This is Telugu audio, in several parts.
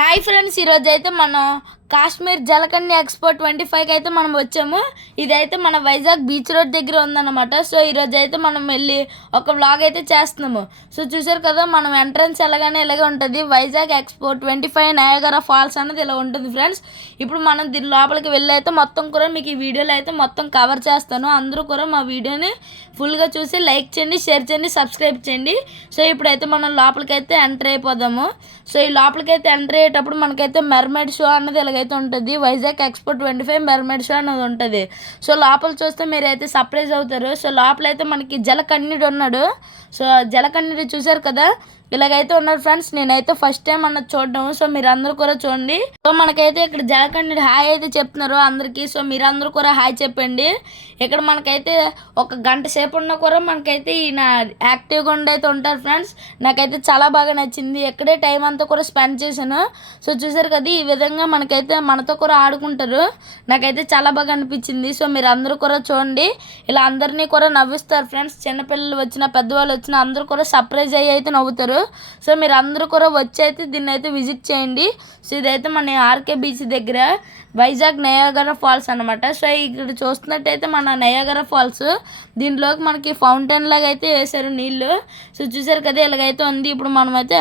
హాయ్ ఫ్రెండ్స్, ఈరోజు అయితే మనం కాశ్మీర్ జలకన్య ఎక్స్పో 25కి అయితే మనం వచ్చాము. ఇదైతే మన వైజాగ్ బీచ్ రోడ్ దగ్గర ఉందన్నమాట. సో ఈరోజు అయితే మనం వెళ్ళి ఒక వ్లాగ్ అయితే చేస్తున్నాము. సో చూసారు కదా, మనం ఎంట్రన్స్ వెళ్ళగానే ఇలాగే ఉంటుంది. వైజాగ్ ఎక్స్పో 25 నయాగరా ఫాల్స్ అనేది ఇలా ఉంటుంది ఫ్రెండ్స్. ఇప్పుడు మనం దీని లోపలికి వెళ్ళి అయితే మొత్తం కూడా మీకు ఈ వీడియోలో అయితే మొత్తం కవర్ చేస్తాను. అందరూ కూడా మా వీడియోని ఫుల్గా చూసి లైక్ చేయండి, షేర్ చేయండి, సబ్స్క్రైబ్ చేయండి. సో ఇప్పుడైతే మనం లోపలికి అయితే ఎంటర్ అయిపోదాము. సో ఈ లోపలికి అయితే ఎంటర్ అయ్యేటప్పుడు మనకైతే మెర్మైడ్ షో అన్నది ఇలాగైతే ఉంటుంది. వైజాగ్ ఎక్స్పో 25 మెర్మైడ్ షో అనేది ఉంటుంది. సో లోపల చూస్తే మీరైతే సర్ప్రైజ్ అవుతారు. సో లోపలైతే మనకి జలకన్యుడు ఉన్నాడు. సో జలకన్యుడు చూసారు కదా, ఇలాగైతే ఉన్నారు ఫ్రెండ్స్. నేనైతే ఫస్ట్ టైం అన్నది చూడడం. సో మీరు అందరూ కూడా చూడండి. సో మనకైతే ఇక్కడ జలకన్యుడు హాయ్ అయితే చెప్తున్నారు అందరికీ. సో మీరందరూ కూడా హాయ్ చెప్పండి. ఇక్కడ మనకైతే ఒక గంట సేపు ఉన్నా కూడా మనకైతే ఈయన యాక్టివ్గా ఉండి అయితే ఉంటారు ఫ్రెండ్స్. నాకైతే చాలా బాగా నచ్చింది. ఇక్కడే టైం అంతా కూడా స్పెండ్ చేశాను. సో చూసారు కదా, ఈ విధంగా మనకైతే మనతో కూడా ఆడుకుంటారు. నాకైతే చాలా బాగా అనిపించింది. సో మీరు అందరూ కూడా చూడండి, ఇలా అందరినీ కూడా నవ్విస్తారు ఫ్రెండ్స్. చిన్నపిల్లలు వచ్చినా పెద్దవాళ్ళు వచ్చినా అందరూ కూడా సర్ప్రైజ్ అయ్యి అయితే నవ్వుతారు. సో మీరు అందరూ కూడా వచ్చి అయితే దీన్ని అయితే విజిట్ చేయండి. సో ఇదైతే మన ఆర్కే బీచ్ దగ్గర వైజాగ్ నయాగరా ఫాల్స్ అనమాట. సో ఇక్కడ చూస్తున్నట్టయితే మన నయాగరా ఫాల్స్, దీంట్లోకి మనకి ఫౌంటైన్ లాగా అయితే వేసారు నీళ్ళు. సో చూసారు కదా, ఇలాగైతే ఉంది. ఇప్పుడు మనమైతే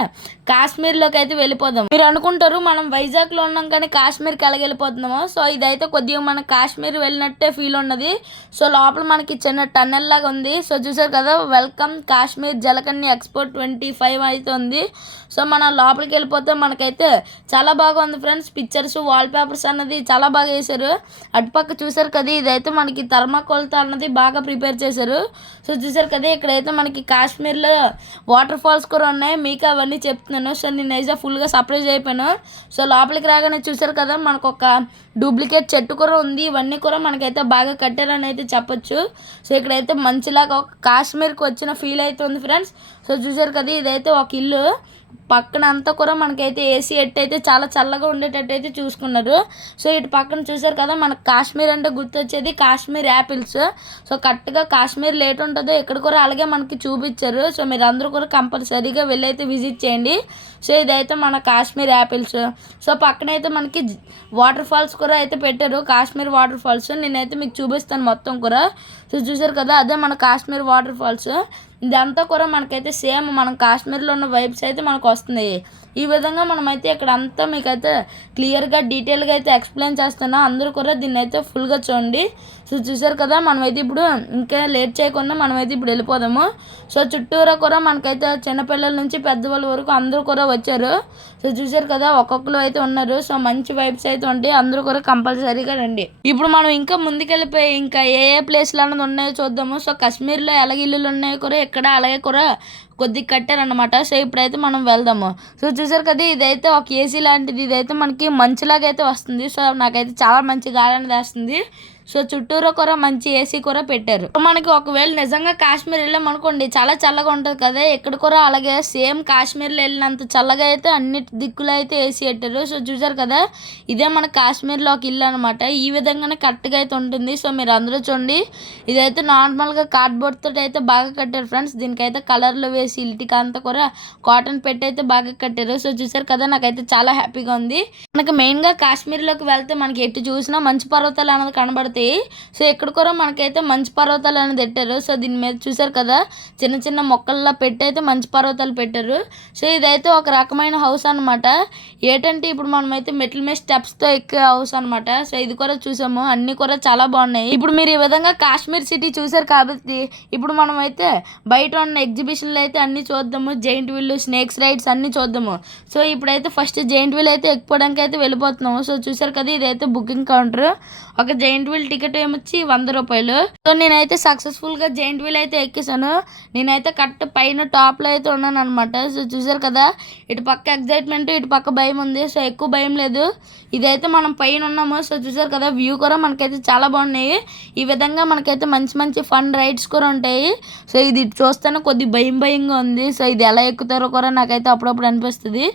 కాశ్మీర్లోకి అయితే వెళ్ళిపోదాం. మీరు అనుకుంటారు మనం వైజాగ్లో ఉన్నాం కానీ కాశ్మీర్కి ఎలాగ వెళ్ళిపోతున్నామో. సో ఇదైతే కొద్దిగా మన కాశ్మీర్ వెళ్ళినట్టే ఫీల్ ఉన్నది. సో లోపల మనకి చిన్న టన్నెల్ లాగా ఉంది. సో చూసారు కదా, వెల్కమ్ కాశ్మీర్ జలకన్య ఎక్స్పో 25 అయితే ఉంది. సో మనం లోపలికి వెళ్ళిపోతే మనకైతే చాలా బాగా ఉంది ఫ్రెండ్స్. పిక్చర్స్, వాల్ పేపర్స్ అన్నది చాలా బాగా వేశారు. అటుపక్క చూసారు కదా, ఇదైతే మనకి థర్మాకోల్తో అన్నది బాగా ప్రిపేర్ చేశారు. సో చూసారు కదా, ఇక్కడైతే మనకి కాశ్మీర్లో వాటర్ ఫాల్స్ కూడా ఉన్నాయి. మీకు అవన్నీ చెప్తున్నాను. సో నేను అయితే ఫుల్గా సర్ప్రైజ్ అయిపోయాను. సో లోపలికి రాగానే చూసారు కదా, మనకు ఒక డూప్లికేట్ చెట్టు కూడా ఉంది. ఇవన్నీ కూడా మనకైతే బాగా కట్టారని అయితే చెప్పొచ్చు. సో ఇక్కడైతే మంచిలాగా ఒక కాశ్మీర్కి వచ్చిన ఫీల్ అయితే ఉంది ఫ్రెండ్స్. సో చూసారు కదా, ఇదైతే ఒక ఇల్లు. పక్కన అంతా కూడా మనకైతే ఏసీ ఎట్టు అయితే చాలా చల్లగా ఉండేటట్టు అయితే చూసుకున్నారు. సో ఇటు పక్కన చూసారు కదా, మనకు కాశ్మీర్ అంటే గుర్తొచ్చేది కాశ్మీర్ యాపిల్స్. సో కరెక్ట్గా కాశ్మీర్ లేట్ ఉంటుందో ఇక్కడ కూడా అలాగే మనకి చూపించారు. సో మీరు అందరూ కూడా కంపల్సరీగా వెళ్ళి అయితే విజిట్ చేయండి. సో ఇదైతే మన కాశ్మీర్ యాపిల్స్. సో పక్కన అయితే మనకి వాటర్ ఫాల్స్ కూడా అయితే పెట్టారు, కాశ్మీర్ వాటర్ ఫాల్స్. నేనైతే మీకు చూపిస్తాను మొత్తం కూడా. సో చూసారు కదా, అదే మన కాశ్మీర్ వాటర్ ఫాల్స్. ఇదంతా కూడా మనకైతే సేమ్ మనం కాశ్మీర్లో ఉన్న వైబ్స్ అయితే మనకు వస్తున్నాయి. ఈ విధంగా మనమైతే ఇక్కడ అంతా మీకైతే క్లియర్గా డీటెయిల్గా అయితే ఎక్స్ప్లెయిన్ చేస్తున్నా. అందరూ కూడా దీన్ని అయితే ఫుల్గా చూడండి. సో చూసారు కదా, మనమైతే ఇప్పుడు ఇంకా లేట్ చేయకుండా మనమైతే ఇప్పుడు వెళ్ళిపోదాము. సో చుట్టూరా కూడా మనకైతే చిన్నపిల్లల నుంచి పెద్దవాళ్ళ వరకు అందరూ కూడా వచ్చారు. సో చూసారు కదా, ఒక్కొక్కరు అయితే ఉన్నారు. సో మంచి వైబ్స్ అయితే ఉంటాయి. అందరూ కూడా కంపల్సరీగా రండి. ఇప్పుడు మనం ఇంకా ముందుకెళ్ళిపోయి ఇంకా ఏ ఏ ప్లేస్లు అన్నది ఉన్నాయో చూద్దాము. సో కాశ్మీర్లో ఎలాగ ఇల్లులు ఉన్నాయో కూడా ఇక్కడ అలాగే కూడా కొద్దిగా కట్టారనమాట. సో ఇప్పుడైతే మనం వెళ్దాము. సో చూసారు కదా, ఇదైతే ఒక ఏసీ లాంటిది. ఇదైతే మనకి మంచులాగా అయితే వస్తుంది. సో నాకైతే చాలా మంచి గాలి అనేది వేస్తుంది. సో చుట్టూరు కూడా మంచి ఏసీ కూడా పెట్టారు. మనకి ఒకవేళ నిజంగా కాశ్మీర్ వెళ్ళామనుకోండి, చాలా చల్లగా ఉంటుంది కదా, ఇక్కడ కూడా అలాగే సేమ్ కాశ్మీర్లో వెళ్ళినంత చల్లగా అయితే అన్ని దిక్కులు అయితే ఏసీ పెట్టారు. సో చూసారు కదా, ఇదే మన కాశ్మీర్లో ఒక ఇల్లు అనమాట. ఈ విధంగానే కరెక్ట్గా అయితే ఉంటుంది. సో మీరు అందరూ చూడండి, ఇదైతే నార్మల్గా కార్డ్బోర్డ్ తోటి అయితే బాగా కట్టారు ఫ్రెండ్స్. దీనికైతే కలర్లు వేసి ఇల్టికి అంతా కూడా కాటన్ పెట్టి అయితే బాగా కట్టారు. సో చూసారు కదా, నాకైతే చాలా హ్యాపీగా ఉంది. మనకి మెయిన్గా కాశ్మీర్లోకి వెళ్తే మనకి ఎటు చూసినా మంచు పర్వతాలు అనేది కనబడుతుంది. సో ఇక్కడ కూడా మనకైతే మంచు పర్వతాలు అనేది పెట్టారు. సో దీని మీద చూసారు కదా, చిన్న చిన్న మొక్కల్లో పెట్టి అయితే మంచు పర్వతాలు పెట్టారు. సో ఇదైతే ఒక రకమైన హౌస్ అనమాట. ఏంటంటే ఇప్పుడు మనమైతే మెట్ల మీద స్టెప్స్తో ఎక్కే హౌస్ అనమాట. సో ఇది కూడా చూసాము, అన్నీ కూడా చాలా బాగున్నాయి. ఇప్పుడు మీరు ఈ విధంగా కాశ్మీర్ సిటీ చూసారు కాబట్టి ఇప్పుడు మనమైతే బయట ఉన్న ఎగ్జిబిషన్లు అయితే అన్నీ చూద్దాము. జైంట్ వీల్, స్నేక్స్ రైడ్స్ అన్నీ చూద్దాము. సో ఇప్పుడైతే ఫస్ట్ జైంట్ వీల్ అయితే ఎక్కిపోవడానికి అయితే వెళ్ళిపోతున్నాము. సో చూసారు కదా, ఇదైతే బుకింగ్ కౌంటర్. ఒక జైంట్ వీల్ టికెట్ ఏమొచ్చి 100 రూపాయలు. సో నేనైతే సక్సెస్ఫుల్గా జైంట్ వీల్ అయితే ఎక్కేసాను. నేనైతే కరెక్ట్ పైన టాప్లో అయితే ఉన్నాను అనమాట. సో చూసారు కదా, ఇటు పక్క ఎగ్జైట్మెంట్, ఇటు పక్క భయం ఉంది. సో ఎక్కువ భయం లేదు. ఇదైతే మనం పైన ఉన్నాము. సో చూసారు కదా, వ్యూ కూడా మనకైతే చాలా బాగున్నాయి. ఈ విధంగా మనకైతే మంచి మంచి ఫన్ రైడ్స్ కూడా ఉంటాయి. సో ఇది చూస్తేనే కొద్ది భయంగా ఉంది. సో ఇది ఎలా ఎక్కుతారో కూడా నాకైతే అప్పుడప్పుడు అనిపిస్తుంది.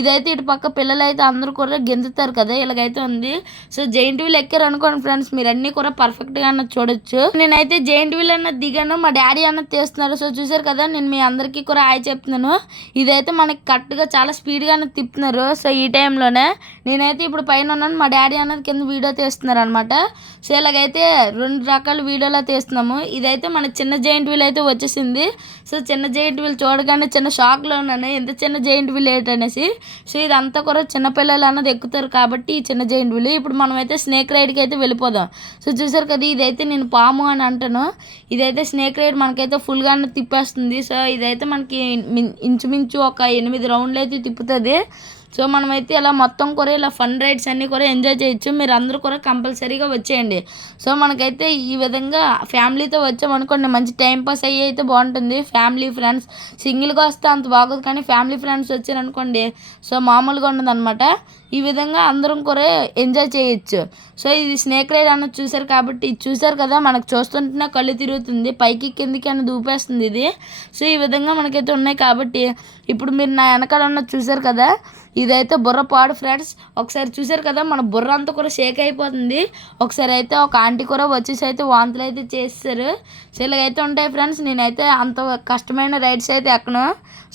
ఇదైతే ఇటు పక్క పిల్లలు అయితే అందరూ కూడా గెంతుతారు కదా, ఇలాగైతే ఉంది. సో జైంట్ వీల్ ఎక్కారు అనుకోండి ఫ్రెండ్స్, మీరు అన్నీ కూడా పర్ఫెక్ట్గా అన్నది చూడొచ్చు. నేనైతే జైంట్ వీల్ అన్నది దిగాను, మా డాడీ అన్నది తీస్తున్నారు. సో చూసారు కదా, నేను మీ అందరికీ కూడా హాయ్ చెప్తున్నాను. ఇదైతే మనకి కరెక్ట్గా చాలా స్పీడ్గా అన్నది తిప్పుతున్నారు. సో ఈ టైంలోనే నేనైతే ఇప్పుడు పైన ఉన్నాను, మా డాడీ అన్నది కింద వీడియో తీస్తున్నారు అనమాట. సో ఇలాగైతే 2 రకాల వీడియోలా తీస్తున్నాము. ఇదైతే మన చిన్న జైంట్ వీల్ అయితే వచ్చేసింది. సో చిన్న జైంట్ వీల్ చూడగానే చిన్న షాక్లో ఉన్నాను, ఎంత చిన్న జైంట్ వీల్ ఏంటనేసి. సో ఇదంతా కూడా చిన్నపిల్లలు అన్నది ఎక్కుతారు కాబట్టి ఈ చిన్న జైంట్ వీల్. ఇప్పుడు మనమైతే స్నేక్ రైడ్కి అయితే వెళ్ళిపోదాం. సో చూసారు కదా, ఇదైతే నేను పాము అని అంటాను. ఇదైతే స్నేక్ రైడ్ మనకైతే ఫుల్గా తిప్పేస్తుంది. సో ఇదైతే మనకి ఇంచుమించు ఒక 8 రౌండ్లు అయితే తిప్పుతుంది. సో మనమైతే ఇలా మొత్తం కూడా ఇలా ఫన్ రైడ్స్ అన్నీ కూడా ఎంజాయ్ చేయొచ్చు. మీరు అందరూ కూడా కంపల్సరీగా వచ్చేయండి. సో మనకైతే ఈ విధంగా ఫ్యామిలీతో వచ్చామనుకోండి, మంచి టైంపాస్ అయ్యి అయితే బాగుంటుంది. ఫ్యామిలీ ఫ్రెండ్స్ సింగిల్గా వస్తే అంత బాగోదు, కానీ ఫ్యామిలీ ఫ్రెండ్స్ వచ్చారనుకోండి సో మామూలుగా ఉండదు అనమాట. ఈ విధంగా అందరం కూడా ఎంజాయ్ చేయొచ్చు. సో ఇది స్నేక్ రైడ్ అన్నది చూసారు కాబట్టి, ఇది చూసారు కదా, మనకు చూస్తుంటేనే కళ్ళు తిరుగుతుంది, పైకి కిందికి అని దూపేస్తుంది ఇది. సో ఈ విధంగా మనకైతే ఉన్నాయి కాబట్టి ఇప్పుడు మీరు నా వెనకాల ఉన్నది చూసారు కదా, ఇదైతే బుర్రపాడు ఫ్రెండ్స్. ఒకసారి చూసారు కదా, మన బుర్ర అంతా కూడా షేక్ అయిపోతుంది. ఒకసారి అయితే ఒక ఆంటీ కూడా వచ్చేసి అయితే వాంతులు అయితే చేస్తారు. సో ఇలాగైతే ఉంటాయి ఫ్రెండ్స్. నేనైతే అంత కష్టమైన రైడ్స్ అయితే ఎక్కను.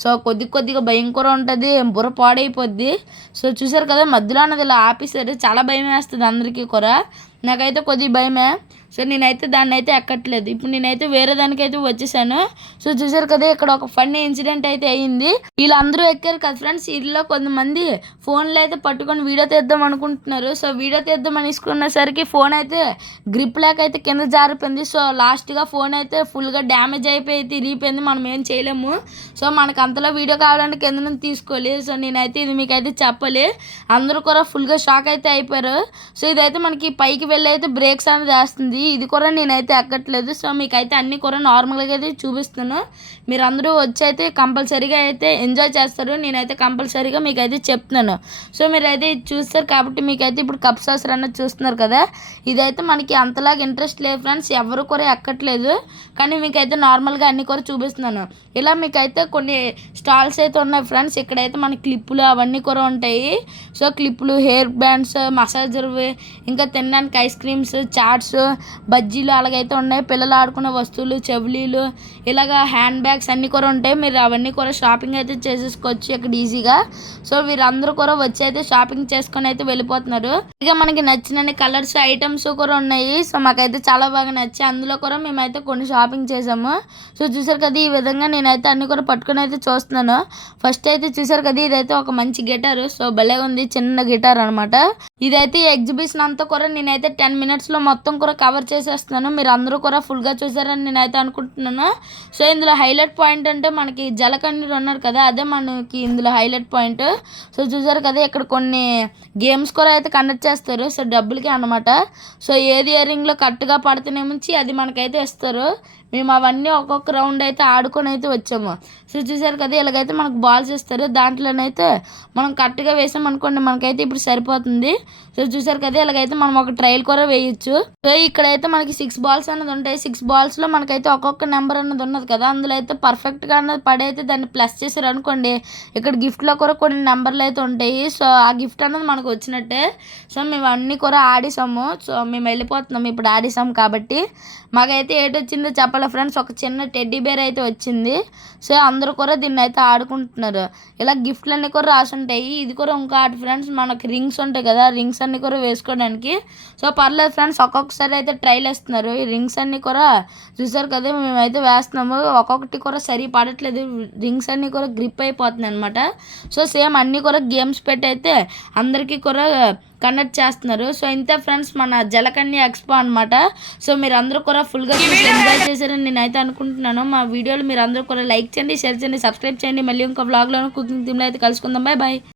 సో కొద్దిగా భయం కూడా ఉంటుంది, బుర్ర పాడైపోద్ది. సో చూసారు కదా, మధ్యలో అన్నది ఇలా ఆపేసారు, చాలా భయం వేస్తుంది అందరికీ కూడా. నాకైతే కొద్దిగా భయమే. సో నేనైతే దాన్ని అయితే ఎక్కట్లేదు. ఇప్పుడు నేనైతే వేరే దానికైతే వచ్చేసాను. సో చూసారు కదా, ఇక్కడ ఒక ఫన్నీ ఇన్సిడెంట్ అయితే అయ్యింది. వీళ్ళందరూ ఎక్కారు కదా ఫ్రెండ్స్, వీళ్ళలో కొంతమంది ఫోన్లో అయితే పట్టుకొని వీడియో తీద్దాం అనుకుంటున్నారు. సో వీడియో తీద్దాం అనేసుకునేసరికి ఫోన్ అయితే గ్రిప్ లేక అయితే కింద జారిపోయింది. సో లాస్ట్గా ఫోన్ అయితే ఫుల్గా డ్యామేజ్ అయిపోయి తిరిగిపోయింది. మనం ఏం చేయలేము. సో మనకు అంతలో వీడియో కావాలంటే కింద నుంచి తీసుకోవాలి. సో నేనైతే ఇది మీకైతే చెప్పాలి. అందరూ కూడా ఫుల్గా షాక్ అయితే అయిపోయారు. సో ఇదైతే మనకి పైకి వెళ్ళి అయితే బ్రేక్స్ అనేది వేస్తుంది. ఇది కూడా నేనైతే ఎక్కట్లేదు. సో మీకైతే అన్నీ కూడా నార్మల్గా అయితే చూపిస్తున్నాను. మీరు అందరూ వచ్చి అయితే కంపల్సరీగా అయితే ఎంజాయ్ చేస్తారు. నేనైతే కంపల్సరీగా మీకైతే చెప్తున్నాను. సో మీరైతే ఇది చూస్తారు కాబట్టి మీకైతే ఇప్పుడు కప్ సాసర్ అన్నది చూస్తున్నారు కదా, ఇదైతే మనకి అంతలాగా ఇంట్రెస్ట్ లేదు ఫ్రెండ్స్, ఎవరు కూడా ఎక్కట్లేదు. కానీ మీకైతే నార్మల్గా అన్నీ కూడా చూపిస్తున్నాను. ఇలా మీకైతే కొన్ని స్టాల్స్ అయితే ఉన్నాయి ఫ్రెండ్స్. ఇక్కడైతే మన క్లిప్పులు అవన్నీ కూడా ఉంటాయి. సో క్లిప్పులు, హెయిర్ బ్యాండ్స్, మసాజర్వి, ఇంకా తినడానికి ఐస్ క్రీమ్స్, చాట్స్, బజ్జీలు అలాగైతే ఉన్నాయి. పిల్లలు ఆడుకునే వస్తువులు, చెవులీలు, ఇలాగ హ్యాండ్ బ్యాగ్స్ అన్నీ కూడా ఉంటాయి. మీరు అవన్నీ కూడా షాపింగ్ అయితే చేసేసుకోవచ్చు ఇక్కడ ఈజీగా. సో వీరందరూ కూడా వచ్చి అయితే షాపింగ్ చేసుకొని అయితే వెళ్ళిపోతున్నారు. ఇక మనకి నచ్చిన కలర్స్, ఐటమ్స్ కూడా ఉన్నాయి. సో మాకైతే చాలా బాగా నచ్చి అందులో కూడా మేమైతే కొన్ని షాపింగ్ చేసాము. సో చూసారు కదా, ఈ విధంగా నేనైతే అన్ని కూడా పట్టుకొని అయితే చూస్తున్నాను. ఫస్ట్ అయితే చూసారు కదా, ఇదైతే ఒక మంచి గిటార్. సో భలే ఉంది, చిన్న గిటార్ అనమాట. ఇదైతే ఎగ్జిబిషన్ అంతా కూడా నేనైతే 10 minutesలో మొత్తం కూడా కవర్ చేసేస్తున్నాను. మీరు అందరూ కూడా ఫుల్గా చూసారని నేనైతే అనుకుంటున్నాను. సో ఇందులో హైలైట్ పాయింట్ అంటే మనకి జలకన్నీరు ఉన్నారు కదా, అదే మనకి ఇందులో హైలైట్ పాయింట్. సో చూసారు కదా, ఇక్కడ కొన్ని గేమ్స్ కూడా అయితే కండక్ట్ చేస్తారు. సో డబ్బులకి అనమాట. సో ఏది ఇయరింగ్లో కరెక్ట్గా పడితేనేమించి అది మనకైతే ఇస్తారు. మేము అవన్నీ ఒక్కొక్క రౌండ్ అయితే ఆడుకొని అయితే వచ్చాము. సో చూసారు కదా, ఇలాగైతే మనకు బాల్స్ ఇస్తారు. దాంట్లోనైతే మనం కరెక్ట్గా వేసామనుకోండి మనకైతే ఇప్పుడు సరిపోతుంది. సో చూసారు కదా, ఇలాగైతే మనం ఒక ట్రయల్ కూడా వేయచ్చు. సో ఇక్కడైతే మనకి 6 balls అన్నది ఉంటాయి. 6 ballsలో మనకైతే ఒక్కొక్క నెంబర్ అన్నది ఉన్నది కదా, అందులో అయితే పర్ఫెక్ట్గా అన్నది పడైతే దాన్ని ప్లస్ చేశారు అనుకోండి, ఇక్కడ గిఫ్ట్లో కూడా కొన్ని నెంబర్లు అయితే ఉంటాయి. సో ఆ గిఫ్ట్ అన్నది మనకు వచ్చినట్టే. సో మేము అన్నీ కూడా ఆడేసాము. సో మేము వెళ్ళిపోతున్నాము ఇప్పుడు ఆడేసాము కాబట్టి. మాకైతే ఏటి వచ్చిందో చెప్పాలి ఫ్రెండ్స్, ఒక చిన్న టెడ్డీ బేర్ అయితే వచ్చింది. సో అందరూ కూడా దీన్ని అయితే ఆడుకుంటున్నారు. ఇలా గిఫ్ట్లు అన్నీ కూడా రాసి ఉంటాయి. ఇది కూడా ఇంకా ఆట ఫ్రెండ్స్, మనకి రింగ్స్ ఉంటాయి కదా, రింగ్స్ అన్నీ కూడా వేసుకోవడానికి. సో పర్లేదు ఫ్రెండ్స్, ఒక్కొక్కసారి అయితే ట్రైల్ వేస్తున్నారు. ఈ రింగ్స్ అన్నీ కూడా చూసారు కదా, మేమైతే వేస్తున్నాము. ఒక్కొక్కటి కూడా సరి పడట్లేదు, రింగ్స్ అన్నీ కూడా గ్రిప్ అయిపోతున్నాయి అనమాట. సో సేమ్ అన్నీ కూడా గేమ్స్ పెట్టి అయితే అందరికీ కూడా కండక్ట్ చేస్తున్నారు. సో ఇంతే ఫ్రెండ్స్ మన జలకన్య ఎక్స్పో అనమాట. సో మీరు అందరూ కూడా ఫుల్గా ఎంజాయ్ చేశారని నేనైతే అనుకుంటున్నాను. మా వీడియోలు మీరు అందరూ కూడా లైక్ చేయండి, షేర్ చేయండి, సబ్స్క్రైబ్ చేయండి. మళ్ళీ ఇంకో వ్లాగ్లో కుకింగ్ థీమ్లో అయితే కలుసుకుందాం. Bye bye.